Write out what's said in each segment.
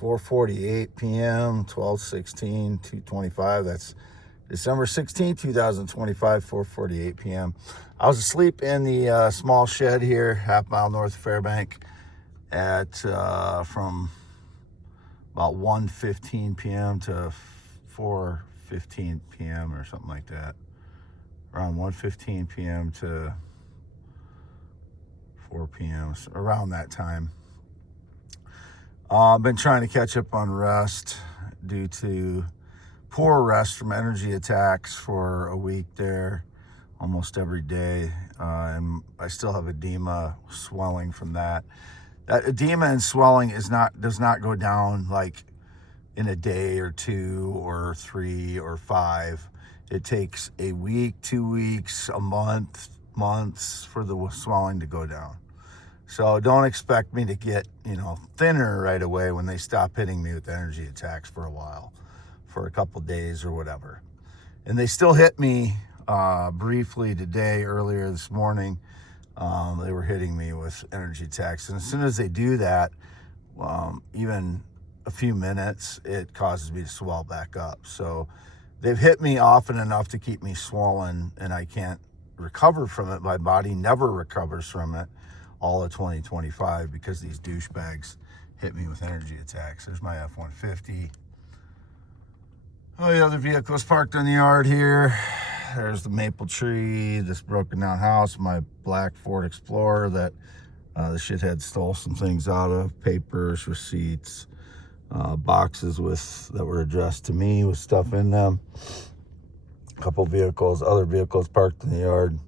4:48 p.m., 12/16/225. That's December 16, 2025, 4:48 p.m. I was asleep in the small shed here, half-mile north of Fairbank, at from about 1:15 p.m. to 4:15 p.m. or something like that. Around 1:15 p.m. to 4 p.m., so around that time. I've been trying to catch up on rest due to poor rest from energy attacks for a week there, almost every day. And I still have edema, swelling from that. That edema and swelling does not go down like in a day or 2 or 3 or 5. It takes a week, 2 weeks, a month, months for the swelling to go down. So don't expect me to get, thinner right away when they stop hitting me with energy attacks for a while, for a couple days or whatever. And they still hit me briefly today, earlier this morning. They were hitting me with energy attacks. And as soon as they do that, even a few minutes, it causes me to swell back up. So they've hit me often enough to keep me swollen, and I can't recover from it. My body never recovers from it all of 2025 because these douchebags hit me with energy attacks. There's my F-150. Oh, the other vehicle's parked in the yard here. There's the maple tree, this broken down house, my black Ford Explorer that the shithead stole some things out of, papers, receipts, boxes that were addressed to me with stuff in them. A couple vehicles, other vehicles parked in the yard.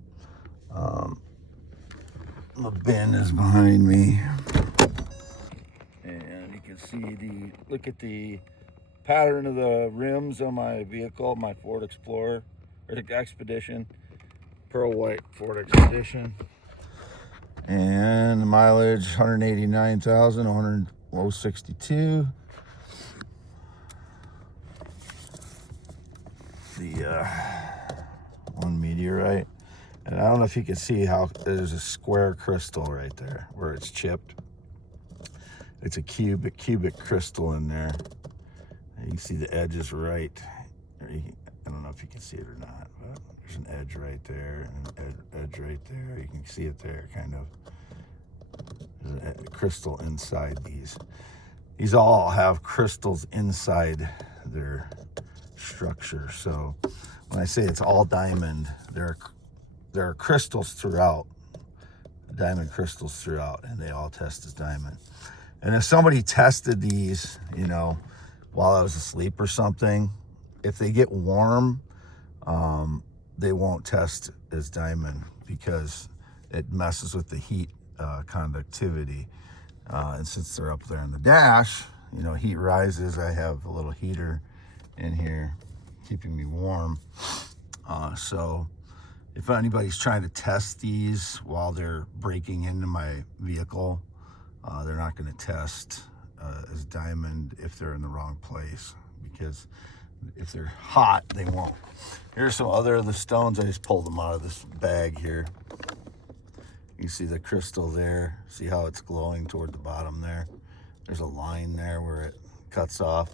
The bin is behind me. And you can see look at the pattern of the rims on my vehicle, my Ford Explorer, or the Expedition, pearl white Ford Expedition. And the mileage, 189,062. The one meteorite. And I don't know if you can see how there's a square crystal right there where it's chipped. It's a cubic crystal in there. You can see the edge is right. I don't know if you can see it or not, but there's an edge right there and an edge right there. You can see it there, kind of. There's a crystal inside these. These all have crystals inside their structure. So when I say it's all diamond, there are crystals throughout, diamond crystals throughout, and they all test as diamond. And if somebody tested these, while I was asleep or something, if they get warm, they won't test as diamond because it messes with the heat conductivity. And since they're up there in the dash, heat rises. I have a little heater in here keeping me warm. So if anybody's trying to test these while they're breaking into my vehicle, they're not going to test as diamond if they're in the wrong place, because if they're hot, they won't. Here's some other of the stones. I just pulled them out of this bag here. You see the crystal there. See how it's glowing toward the bottom there? There's a line there where it cuts off.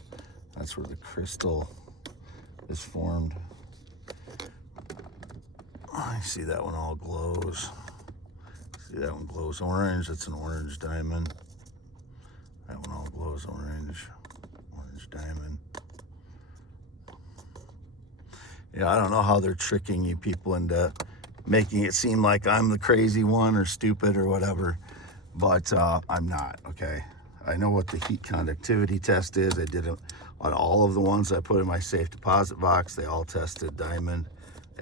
That's where the crystal is formed. I see that one all glows. See that one glows orange. That's an orange diamond. That one all glows orange. Orange diamond. Yeah, I don't know how they're tricking you people into making it seem like I'm the crazy one or stupid or whatever, but I'm not, okay? I know what the heat conductivity test is. I did it on all of the ones I put in my safe deposit box. They all tested diamond.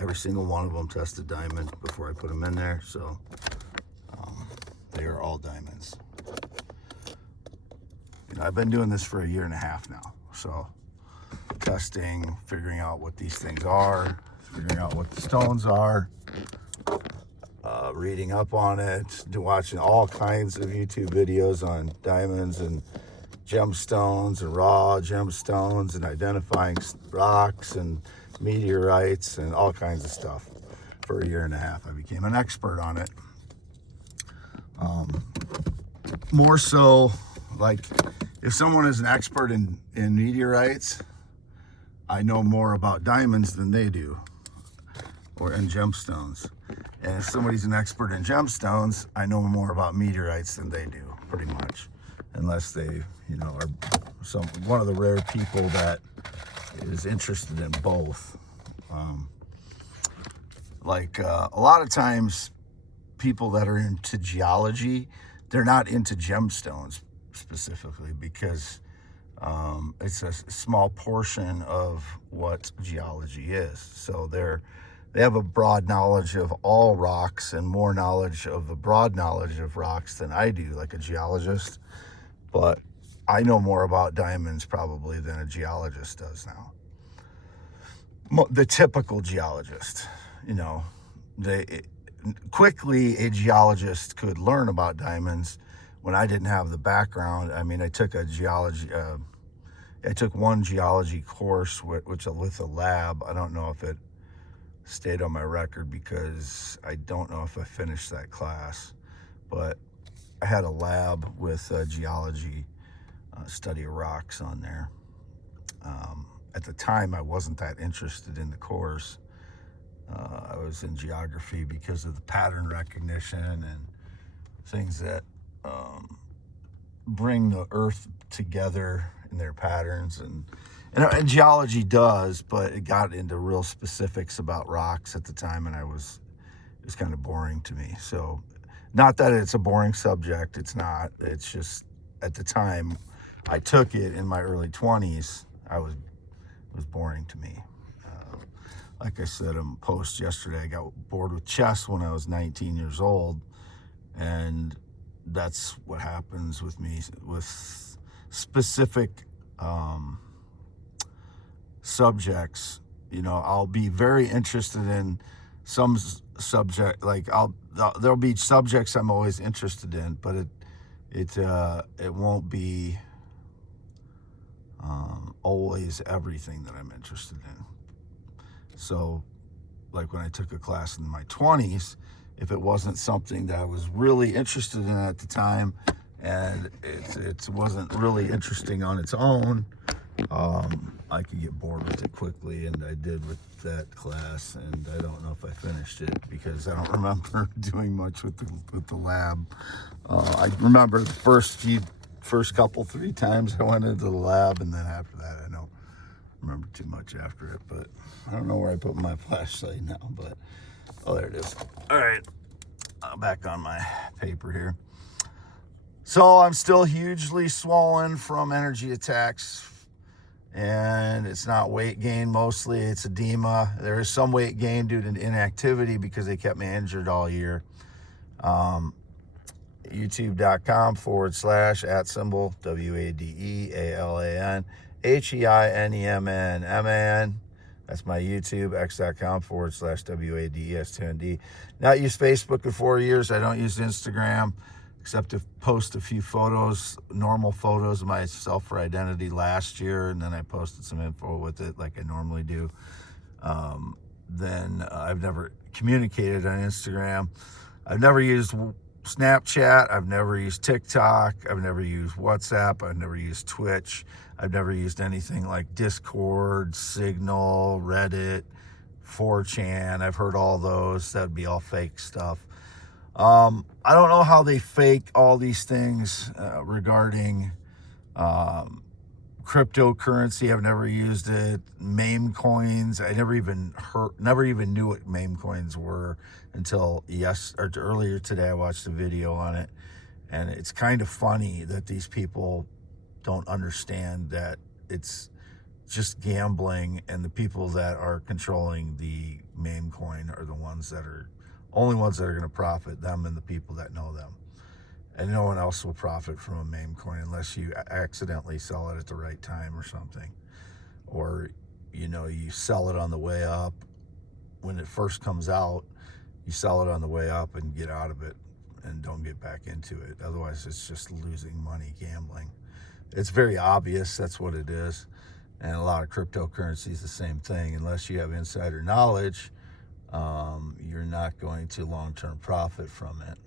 Every single one of them tested diamond before I put them in there, so they are all diamonds. I've been doing this for 1.5 years now, so testing, figuring out what these things are, figuring out what the stones are, reading up on it, watching all kinds of YouTube videos on diamonds and gemstones and raw gemstones and identifying rocks and meteorites and all kinds of stuff for 1.5 years. I became an expert on it. More so Like, if someone is an expert in meteorites, I know more about diamonds than they do, or in gemstones. And if somebody's an expert in gemstones, I know more about meteorites than they do, pretty much. Unless they, you know, are one of the rare people that is interested in both. A lot of times, people that are into geology, they're not into gemstones specifically, because it's a small portion of what geology is. So they have a broad knowledge of all rocks and more knowledge of the broad knowledge of rocks than I do, like a geologist. But I know more about diamonds probably than a geologist does now. The typical geologist, you know, quickly a geologist could learn about diamonds when I didn't have the background. I mean, I took one geology course with a lab. I don't know if it stayed on my record because I don't know if I finished that class, but I had a lab with geology, study of rocks on there. At the time, I wasn't that interested in the course. I was in geography because of the pattern recognition and things that bring the earth together in their patterns, and geology does, but it got into real specifics about rocks at the time, and it was kind of boring to me. So, not that it's a boring subject, it's not. It's just, at the time I took it in my early 20s, it was boring to me. Like I said in a post yesterday, I got bored with chess when I was 19 years old, and that's what happens with me with specific subjects. You know, I'll be very interested in some subject, like there'll be subjects I'm always interested in, but it won't be always everything that I'm interested in. So, like when I took a class in my 20s, if it wasn't something that I was really interested in at the time, and it wasn't really interesting on its own, I could get bored with it quickly, and I did with that class. And I don't know if I finished it because I don't remember doing much with the lab. I remember the first couple 3 times I went into the lab, and then after that I don't remember too much after it. But I don't know where I put my flashlight now, but oh, there it is. All right, back on my paper here. So I'm still hugely swollen from energy attacks, and it's not weight gain mostly, it's edema. There is some weight gain due to inactivity because they kept me injured all year. YouTube.com/@ WADEALAN That's my YouTube. X.com/WADES2ND. Not used Facebook in 4 years. I don't use Instagram except to post a few photos, normal photos of myself for identity last year, and then I posted some info with it like I normally do. Then I've never communicated on Instagram. I've never used Snapchat. I've never used TikTok. I've never used WhatsApp. I've never used Twitch. I've never used anything like Discord, Signal, Reddit, 4chan. I've heard all those. That'd be all fake stuff. I don't know how they fake all these things regarding cryptocurrency. I've never used it. Meme coins. I never even knew what meme coins were until earlier today. I watched a video on it, and it's kind of funny that these people don't understand that it's just gambling, and the people that are controlling the meme coin are the only ones that are going to profit, them and the people that know them. And no one else will profit from a meme coin unless you accidentally sell it at the right time or something. Or, you sell it on the way up. When it first comes out, you sell it on the way up and get out of it and don't get back into it. Otherwise, it's just losing money gambling. It's very obvious that's what it is. And a lot of cryptocurrency is the same thing. Unless you have insider knowledge, you're not going to long-term profit from it.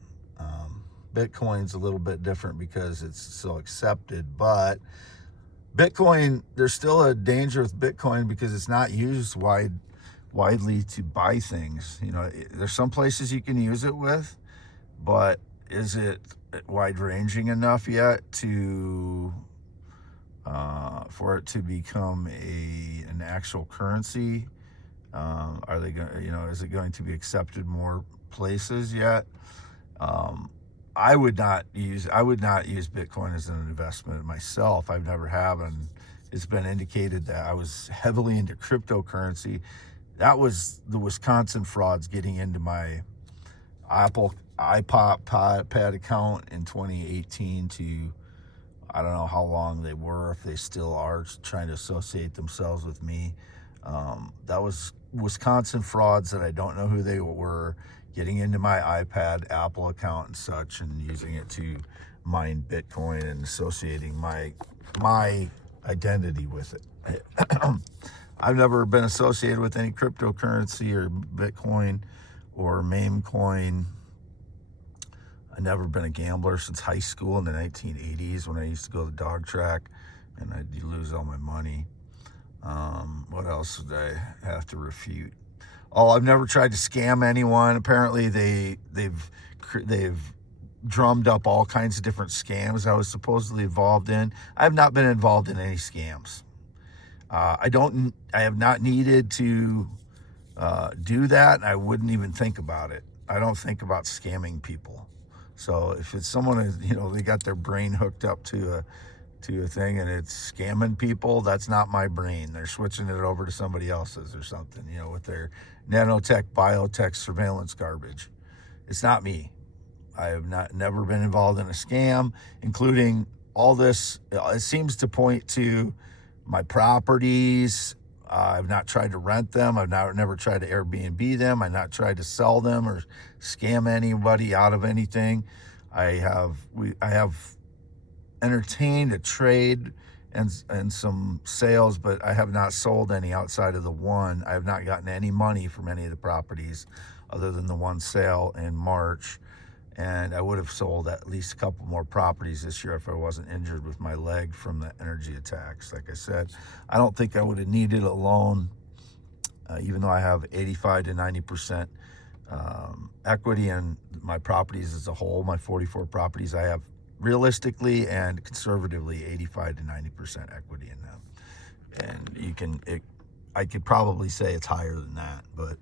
Bitcoin's a little bit different because it's so accepted, but Bitcoin, there's still a danger with Bitcoin because it's not used widely to buy things. You know, there's some places you can use it with, but is it wide ranging enough yet to for it to become an actual currency? Are they going? You know, is it going to be accepted more places yet? I would not use Bitcoin as an investment myself. I've never have, and it's been indicated that I was heavily into cryptocurrency. That was the Wisconsin frauds getting into my Apple iPad account in 2018 to, I don't know how long they were, if they still are trying to associate themselves with me. That was Wisconsin frauds that I don't know who they were, getting into my iPad Apple account and such, and using it to mine Bitcoin and associating my identity with it. I've never been associated with any cryptocurrency or Bitcoin or meme coin. I've never been a gambler since high school in the 1980s when I used to go to the dog track and I'd lose all my money. What else did I have to refute? Oh, I've never tried to scam anyone. Apparently they've drummed up all kinds of different scams I was supposedly involved in. I have not been involved in any scams. I have not needed to do that. I wouldn't even think about it. I don't think about scamming people. So if it's someone, you know, they got their brain hooked up to a thing and it's scamming people, that's not my brain. They're switching it over to somebody else's or something, you know, with their nanotech, biotech surveillance garbage. It's not me. I have never been involved in a scam, including all this. It seems to point to my properties. I've not tried to rent them. I've never tried to Airbnb them. I've not tried to sell them or scam anybody out of anything. I have entertained a trade and some sales, but I have not sold any outside of the one. I have not gotten any money from any of the properties other than the one sale in March. And I would have sold at least a couple more properties this year if I wasn't injured with my leg from the energy attacks. Like I said, I don't think I would have needed a loan, even though I have 85 to 90% equity in my properties as a whole. My 44 properties, I have realistically and conservatively 85 to 90% equity in them. And I could probably say it's higher than that, but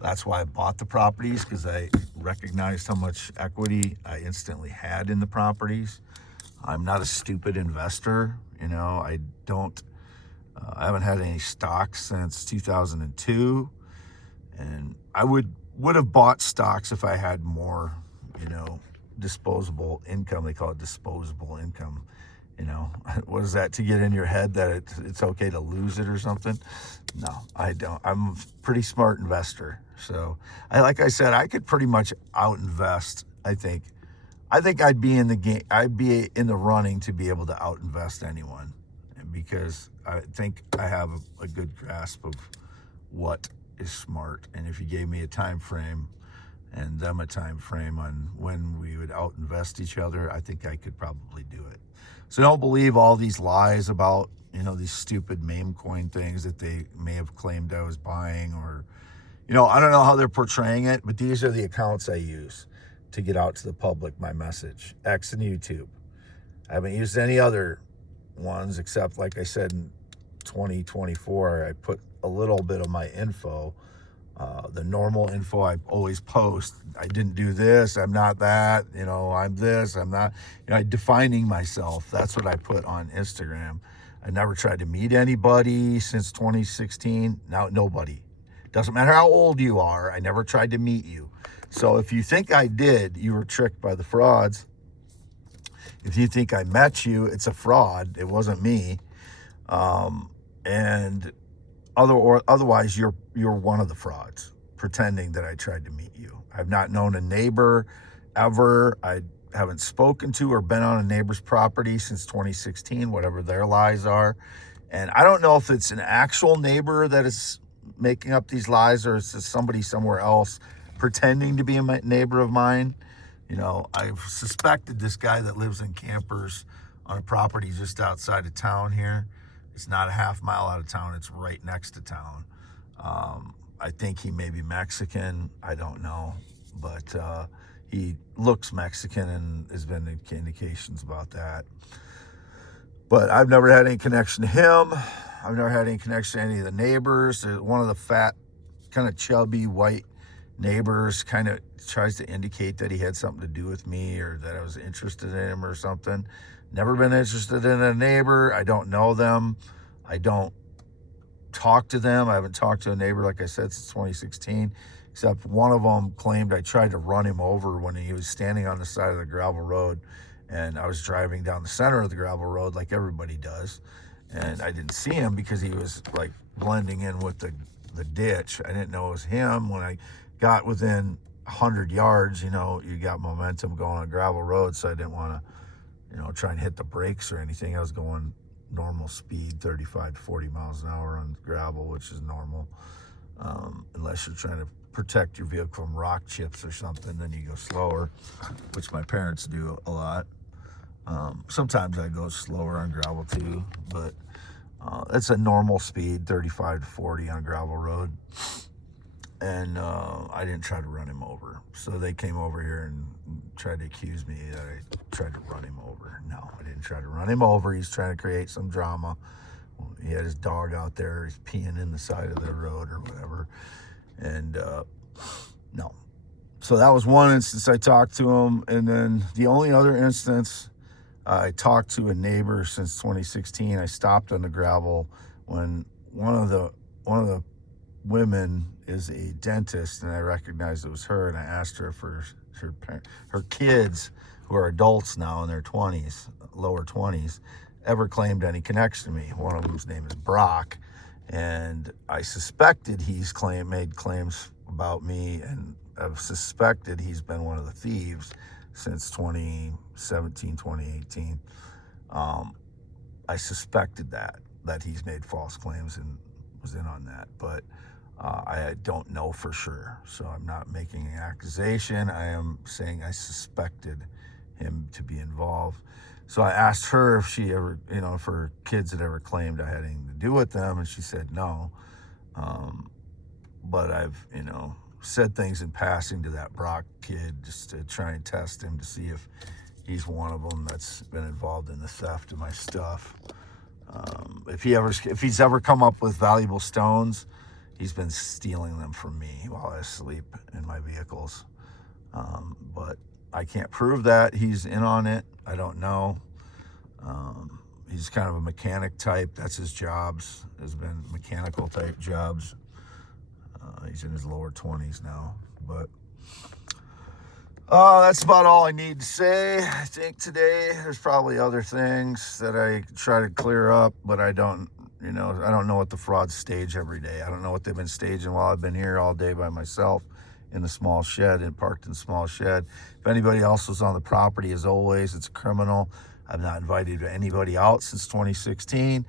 that's why I bought the properties, because I recognized how much equity I instantly had in the properties. I'm not a stupid investor. You know, I haven't had any stocks since 2002. And I would have bought stocks if I had more, you know, disposable income. They call it disposable income. You know, what is that, to get in your head that it's okay to lose it or something? No, I don't. I'm a pretty smart investor. So like I said, I could pretty much out invest. I think I'd be in the game. I'd be in the running to be able to out invest anyone, because I think I have a good grasp of what is smart. And if you gave me a time frame and them a time frame on when we would out invest each other, I think I could probably do it. So don't believe all these lies about, you know, these stupid meme coin things that they may have claimed I was buying, or, you know, I don't know how they're portraying it, but these are the accounts I use to get out to the public my message. X and YouTube. I haven't used any other ones except, like I said, in 2024, I put a little bit of my info, the normal info I always post. I didn't do this, I'm not that, you know, I'm this, I'm not, you know, defining myself. That's what I put on Instagram. I never tried to meet anybody since 2016. Now, nobody. Doesn't matter how old you are, I never tried to meet you. So if you think I did, you were tricked by the frauds. If you think I met you, it's a fraud. It wasn't me. And otherwise, you're one of the frauds, pretending that I tried to meet you. I've not known a neighbor ever. I haven't spoken to or been on a neighbor's property since 2016, whatever their lies are. And I don't know if it's an actual neighbor that is making up these lies, or it's just somebody somewhere else pretending to be a neighbor of mine. You know, I've suspected this guy that lives in campers on a property just outside of town here. It's not a half mile out of town. It's right next to town. I think he may be Mexican. I don't know. But he looks Mexican, and there's been indications about that. But I've never had any connection to him. I've never had any connection to any of the neighbors. One of the fat, kind of chubby, white neighbors kind of tries to indicate that he had something to do with me or that I was interested in him or something. Never been interested in a neighbor. I don't know them. I don't talk to them. I haven't talked to a neighbor, like I said, since 2016, except one of them claimed I tried to run him over when he was standing on the side of the gravel road, and I was driving down the center of the gravel road like everybody does, and I didn't see him because he was like blending in with the ditch. I didn't know it was him. When I got within 100 yards, you know, you got momentum going on gravel road, so I didn't want to, you know, try and hit the brakes or anything. I was going normal speed, 35 to 40 miles an hour on gravel, which is normal. Unless you're trying to protect your vehicle from rock chips or something, then you go slower, which my parents do a lot. Sometimes I go slower on gravel too, but it's a normal speed, 35 to 40 on a gravel road. And I didn't try to run him over. So they came over here and tried to accuse me that I tried to run him over. No, I didn't try to run him over. He's trying to create some drama. He had his dog out there. He's peeing in the side of the road or whatever. And no. So that was one instance I talked to him. And then the only other instance I talked to a neighbor since 2016. I stopped on the gravel when one of the women is a dentist, and I recognized it was her, and I asked her if her kids, who are adults now in their 20s, lower 20s, ever claimed any connection to me. One of them's name is Brock, and I suspected he's made claims about me, and I've suspected he's been one of the thieves since 2017, 2018. I suspected that he's made false claims and was in on that, but I don't know for sure. So I'm not making an accusation. I am saying I suspected him to be involved. So I asked her if she ever, you know, if her kids had ever claimed I had anything to do with them, and she said no. But I've, you know, said things in passing to that Brock kid just to try and test him to see if he's one of them that's been involved in the theft of my stuff. If he's ever come up with valuable stones, he's been stealing them from me while I sleep in my vehicles. But I can't prove that he's in on it. I don't know. He's kind of a mechanic type. That's his jobs. Has been mechanical type jobs. He's in his lower 20s now. But that's about all I need to say. I think today there's probably other things that I try to clear up, but I don't know what the frauds stage every day. I don't know what they've been staging while I've been here all day by myself in the small shed and parked in the small shed. If anybody else was on the property, as always, it's criminal. I've not invited anybody out since 2016.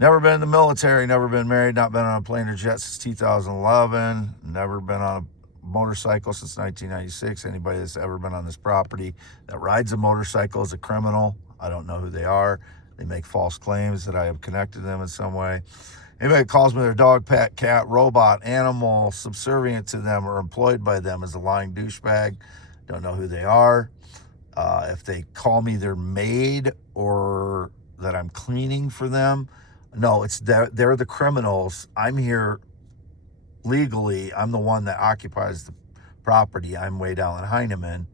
Never been in the military, never been married, not been on a plane or jet since 2011, never been on a motorcycle since 1996. Anybody that's ever been on this property that rides a motorcycle is a criminal. I don't know who they are. They make false claims that I have connected them in some way. Anybody that calls me their dog, pet, cat, robot, animal, subservient to them, or employed by them is a lying douchebag. Don't know who they are. If they call me their maid or that I'm cleaning for them, no, they're the criminals. I'm here legally. I'm the one that occupies the property. I'm Wade Allen Heineman,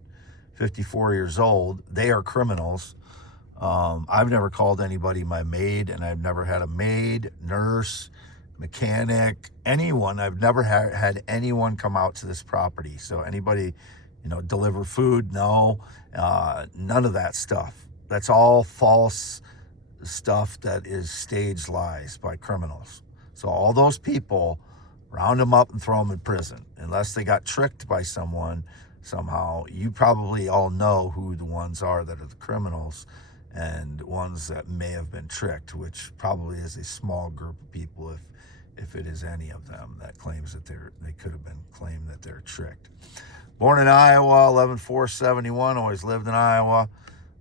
54 years old. They are criminals. I've never called anybody my maid, and I've never had a maid, nurse, mechanic, anyone. I've never had anyone come out to this property. So anybody, deliver food, no, none of that stuff. That's all false stuff that is staged lies by criminals. So all those people, round them up and throw them in prison. Unless they got tricked by someone somehow. You probably all know who the ones are that are the criminals and ones that may have been tricked, which probably is a small group of people, if it is any of them, that claims that they could have been claimed that they're tricked. Born in Iowa, 11/4/71, always lived in Iowa.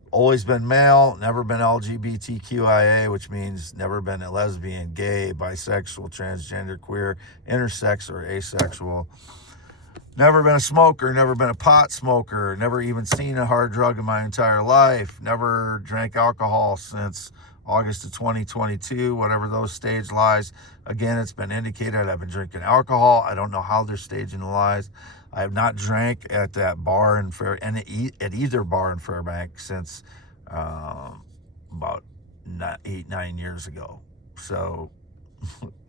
Always been male, never been LGBTQIA, which means never been a lesbian, gay, bisexual, transgender, queer, intersex, or asexual. Never been a smoker, never been a pot smoker, never even seen a hard drug in my entire life, never drank alcohol since August of 2022, whatever those stage lies. Again, it's been indicated I've been drinking alcohol. I don't know how they're staging the lies. I have not drank at that bar in at either bar in Fairbank since about 8-9 years ago. So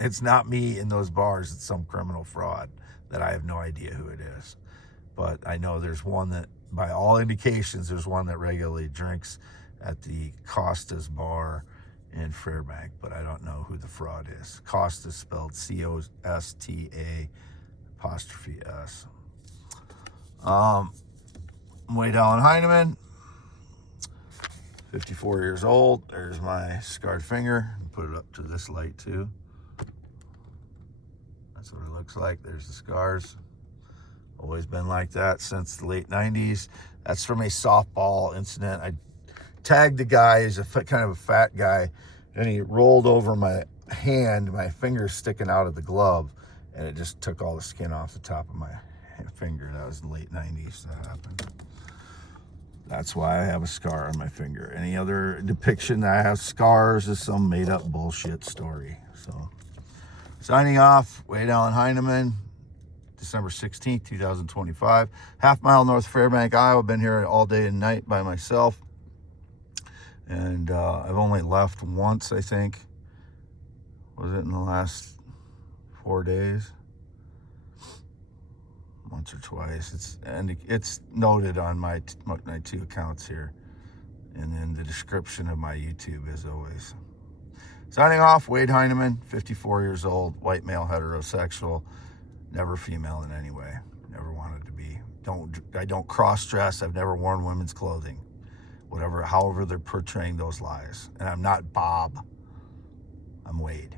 it's not me in those bars. It's some criminal fraud that I have no idea who it is. But I know there's one that, by all indications, there's one that regularly drinks at the Costa's bar in Fairbank, but I don't know who the fraud is. Costa spelled COSTA''S. Wade Allen Heineman, 54 years old. There's my scarred finger. Put it up to this light too. That's what it looks like. There's the scars. Always been like that since the late 90s. That's from a softball incident. I tagged the guy. He's kind of a fat guy, and he rolled over my hand, my finger sticking out of the glove, and it just took all the skin off the top of my finger. That was the late 90s that happened. That's why I have a scar on my finger. Any other depiction that I have scars is some made up bullshit story. So, signing off, Wade Allen Heineman, December 16th, 2025. Half mile north of Fairbank, Iowa. Been here all day and night by myself. And I've only left once, I think. Was it in the last 4 days? Once or twice. It's noted on my 2 accounts here, and in the description of my YouTube, as always. Signing off, Wade Heineman, 54 years old, white male, heterosexual, never female in any way, never wanted to be. I don't cross-dress. I've never worn women's clothing, however they're portraying those lies. And I'm not Bob. I'm Wade.